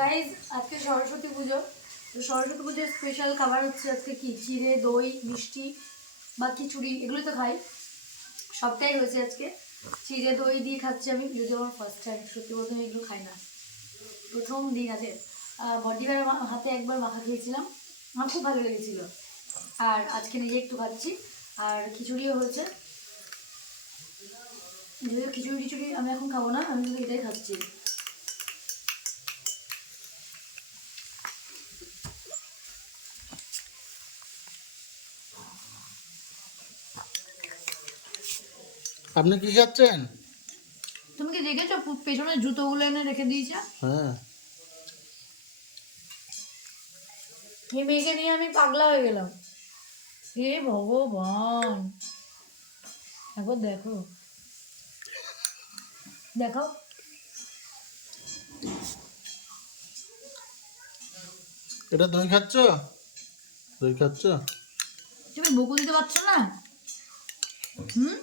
Guys আজকে সরস্বতী পুজো। তো সরস্বতী পুজোর স্পেশাল খাবার হচ্ছে আজকে কি চিড়ে দই মিষ্টি বা খিচুড়ি, এগুলোই তো খাই, সবটাই হয়েছে আজকে। চিড়ে দই দিয়ে খাচ্ছি আমি, যদি আমার ফার্স্ট টাইম, সত্যি বলতে আমি এগুলো খাই না, প্রথম দিন আছে। বডিভার হাতে একবার মাখা খেয়েছিলাম, আমার খুব ভালো লেগেছিল, আর আজকে নিজে একটু খাচ্ছি। আর খিচুড়িও হয়েছে, যদিও খিচুড়ি টিচুড়ি আমি এখন খাবো না, আমি শুধু এটাই খাচ্ছি। আপনি কি খাচ্ছেন? তুমি কি দেখেছো পেছনে জুতোগুলো এনে রেখে দিয়েছে? হ্যাঁ, এই মেয়েকে নিয়ে আমি পাগলা হয়ে গেলাম। হে ভগবান, একবার দেখো, দেখাও। এটা দই খাচ্ছ? দই খাচ্ছ? তুমি বকু দিতে পারছো না? হুম।